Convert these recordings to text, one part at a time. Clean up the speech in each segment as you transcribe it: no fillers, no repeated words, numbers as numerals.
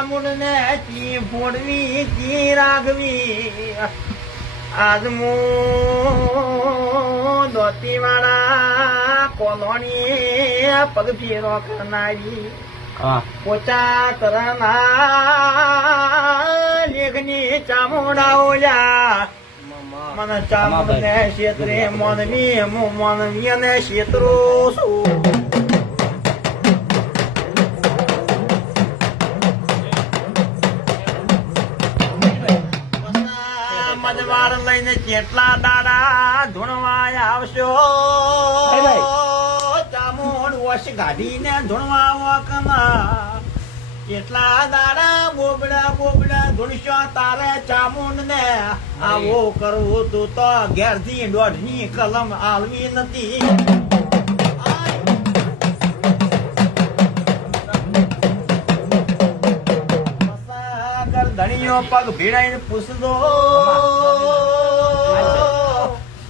ચામુંડ ને કી ફોડવી કી રાખવી આજ દોતી વાળા કોલોની પગ ફેરો કરનારી પોચા તરના લેખની ચામુંડા ઓલ્યા મને ચામુંડ ને ક્ષેત્રે મોનવી હું મોનવી ને ક્ષેત્રો છું મજવાર લઈને કેટલા દાડા ધૂણવા આવશો ચામુંડ વશ ગાડીને ધૂણવા વખના કેટલા દાડા બોબડા બોબડા ધૂણશો તારે ચામુંડ ને આવો કરવું તું તો ઘેરથી દોઢની કલમ આલવી નથી ધણીઓ પગ ભીડાઈને પૂછદો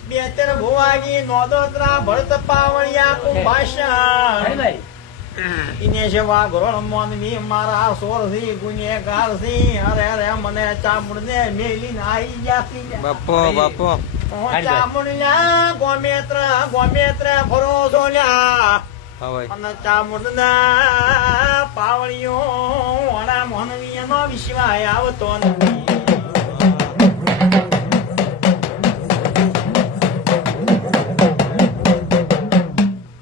બેતર ભુવાજી નોદોત્રા ભરત પાવળિયા ભાષણ ઇને છે વાઘરોળ મોનવી મારા સોરથી ગુનેગારથી અરે અરે મને ચામુંડ ને મેલીને આવી ગયા બાપો બાપો ચામુંડ ગોમેત્ર ભરોસો લ્યા અને ચામુંડ ના પાવળીઓ વડા મોનવી નો વિશ્વાસ આવતો નથી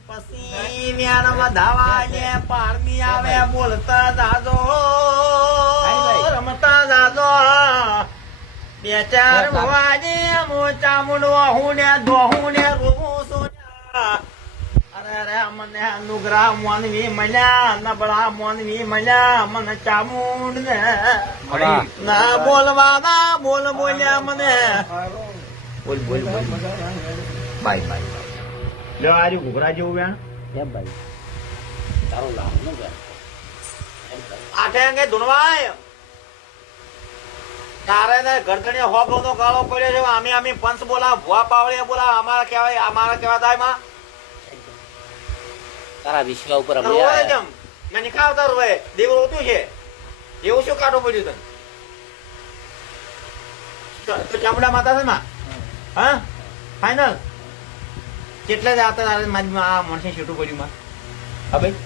પછી વ્યાણમાં ધાવા ને પારમી આવે બોલતા જાજો રમતા જાજો બે ચાર ભવાજે મો ચામુંડ હું ને દોહું ને રૂપું સોન્યા અરે મને નુગરા મોનવી મળ્યા નબળા મોનવી મળ્યા મને ચામુંડ ને ના બોલવા બોલ બોલ્યા મને બોલ બોલ બોલ બાય બાય લ્યો આર્યું ઘુઘરા જેવું વ્યા કેમ ભાઈ તારો લાવ ન ગયા આઠે અંગે ધૂણવાય તારે ને ગરદણીએ હો ગૌનો ગાળો પડ્યો છે આમે પંચ બોલા ભુવા પાવળિયા બોલા અમારા કેવા થાય માં તારા વિશ્વ ઉપર રોય જમ મને ખાવતા રોય દેવ રોતું છે એવું શું કાઢો પડ્યું તને તો ચામડા માતા છે માં હા ફાઈનલ કેટલા જ આવતા મારી આ માણસે છૂટું પડ્યું માં હા ભાઈ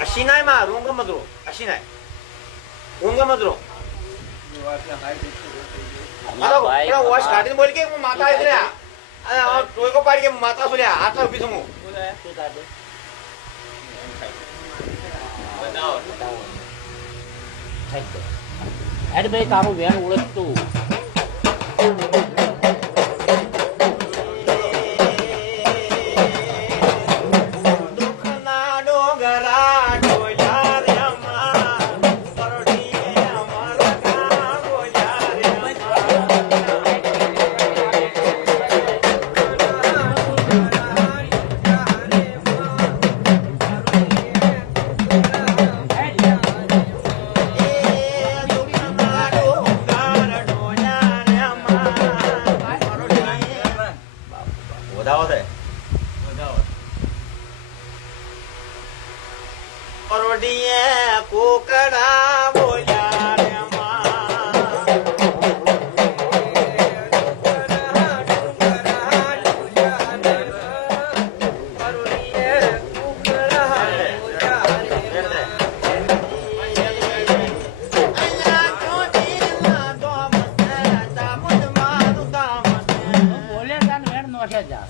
અશીનાય માં રોંગ મદરો અશીનાય રોંગ મદરો મારો વોશ કાઢીને બોલ કે હું માતા આવી રહ્યા ટોયકો પાડી કે માતા સુલ્યા આટલા ઉભી છું હેડ ભાઈ તારું વેણ ઓળખતું કોકડા બોલ્યા રે બોલે વેણ નો છે જા